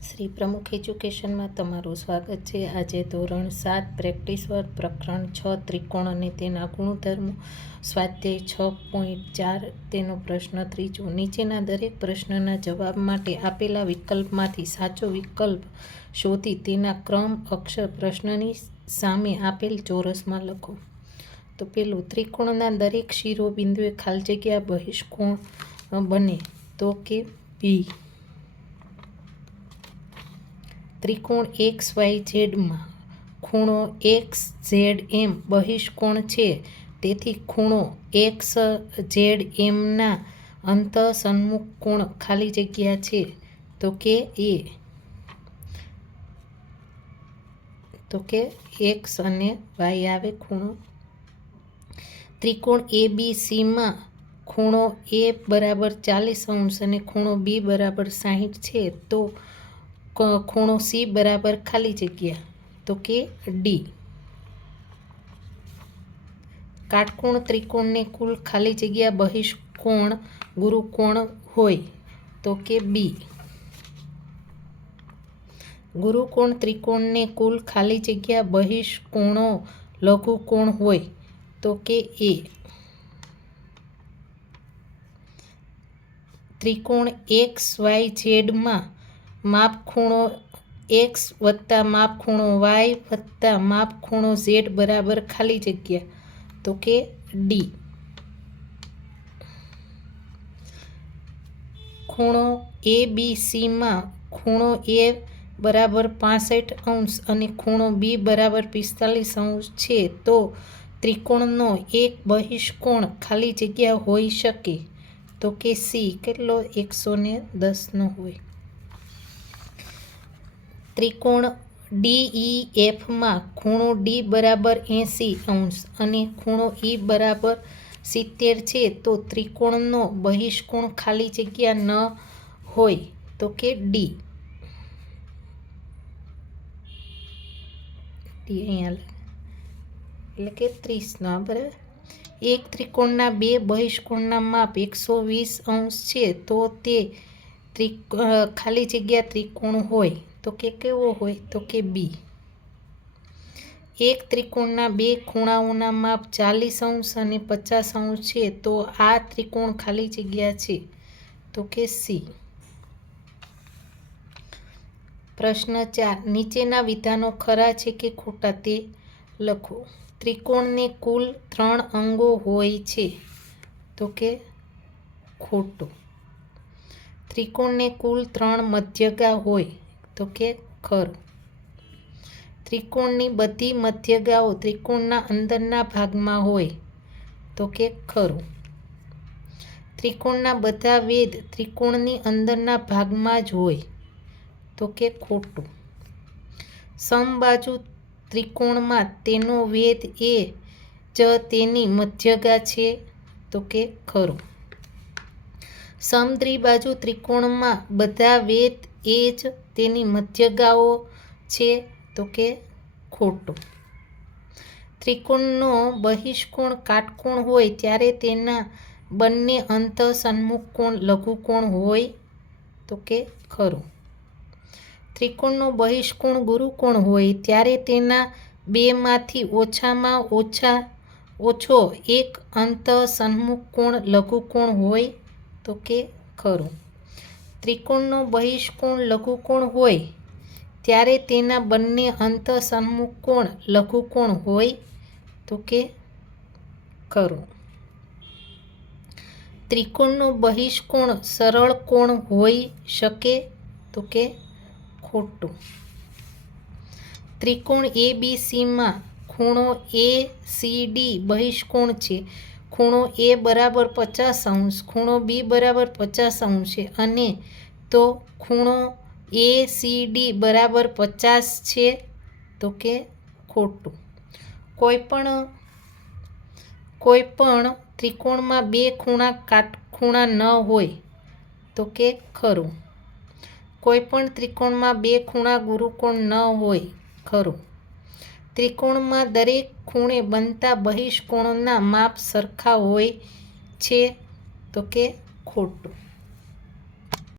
શ્રી પ્રમુખ એજ્યુકેશનમાં તમારું સ્વાગત છે। આજે ધોરણ 7 પ્રેક્ટિસ વર્ક પ્રકરણ 6 ત્રિકોણ અને તેના ગુણધર્મો સ્વાધ્યાય 6.4 તેનો પ્રશ્ન ત્રીજો। નીચેના દરેક પ્રશ્નના જવાબ માટે આપેલા વિકલ્પમાંથી સાચો વિકલ્પ શોધી તેના ક્રમ અક્ષર પ્રશ્નની સામે આપેલ ચોરસમાં લખો। તો પેલું, ત્રિકોણના દરેક શિરોબિંદુએ ખાલી જગ્યા બહિષ્કોણ બને તો કે બી। ત્રિકોણ XYZ માં ખૂણો XZM બહિષ્કોણ છે, તેથી ખૂણો XZM ના અંતઃસન્મુખ કોણ ખાલી જગ્યા છે તો કે એ। તો કે X અને Y આવે ખૂણો। ત્રિકોણ ABC માં ખૂણો A બરાબર 40° અને ખૂણો B બરાબર 60 છે, તો ખૂણો C બરાબર ખાલી જગ્યા તો કે ડી। કાટકોણ ત્રિકોણને કુલ ખાલી જગ્યા બહિષ્કોણ ગુરુકોણ હોય તો કે બી। ગુરુકોણ ત્રિકોણને કુલ ખાલી જગ્યા બહિષ્કોણો લઘુકોણ હોય તો કે એ। ત્રિકોણ XYZ માં માપખૂણો X વત્તા માપખૂણો Y વત્તા માપખૂણો Z બરાબર ખાલી જગ્યા તો કે ડી। ખૂણો ABC માં ખૂણો A બરાબર 65° અને ખૂણો B બરાબર 45° છે, તો ત્રિકોણનો એક બહિષ્કોણ ખાલી જગ્યા હોઈ શકે તો કે સી, કેટલો 110 હોય। ત્રિકોણ DEF માં ખૂણો D બરાબર 80° અને ખૂણો E બરાબર 70 છે, તો ત્રિકોણનો બહિષ્કોણ ખાલી જગ્યા ન હોય તો કે ડી। એટલે કે 30 બરાબર। એક ત્રિકોણના બે બહિષ્કોણના માપ 120° છે, તો તે ખાલી જગ્યા ત્રિકોણ હોય તો કે કેવો હોય તો કે બી। એક ત્રિકોણના બે ખૂણાઓના માપ 40° અને 50° છે, તો આ ત્રિકોણ ખાલી જગ્યા છે તો કે સી। પ્રશ્ન 4, નીચેના વિધાનો ખરા છે કે ખોટા તે લખો। ત્રિકોણને કુલ 3 અંગો હોય છે તો કે ખોટું। ત્રિકોણને કુલ 3 મધ્યગા હોય તો કે ખરું। ત્રિકોણની બધી મધ્યગાઓ ત્રિકોણના અંદરના ભાગમાં હોય તો કે ખરું। ત્રિકોણના બધા વેધ ત્રિકોણની અંદરના ભાગમાં જ હોય તો કે ખોટું। સમબાજુ ત્રિકોણમાં તેનો વેધ એ જ તેની મધ્યગા છે તો કે ખરું। સમદ્વિબાજુ ત્રિકોણમાં બધા વેધ એ જ તેની મધ્યગાઓ છે તો કે ખોટું। ત્રિકોણનો બહિષ્કોણ કાટકોણ હોય ત્યારે તેના બંને અંતઃસન્મુખ કોણ લઘુકોણ હોય તો કે ખરું। ત્રિકોણનો બહિષ્કોણ ગુરુકોણ હોય ત્યારે તેના બેમાંથી ઓછામાં ઓછો એક અંતઃસન્મુખ કોણ લઘુકોણ હોય તો કે ખરું। ત્રિકોણનો બહિષ્કોણ લઘુકોણ હોય ત્યારે તેના બંને અંતઃસન્મુખ કોણ લઘુકોણ હોય તો કે ખરું। ત્રિકોણનો બહિષ્કોણ સરળ કોણ હોઈ શકે તો કે ખોટું। ત્રિકોણ ABC માં ખૂણો ACD બહિષ્કોણ છે। ખૂણો A બરાબર 50°, ખૂણો B બરાબર 50° છે, અને તો ખૂણો ACD બરાબર 50 છે તો કે ખોટું। કોઈપણ ત્રિકોણમાં બે ખૂણા કાટખૂણા ન હોય તો કે ખરું। કોઈપણ ત્રિકોણમાં બે ખૂણા ગુરુકોણ ન હોય ખરું। ત્રિકોણમાં દરેક ખૂણે બનતા બહિષ્કોણોના માપ સરખા હોય છે તો કે ખોટું।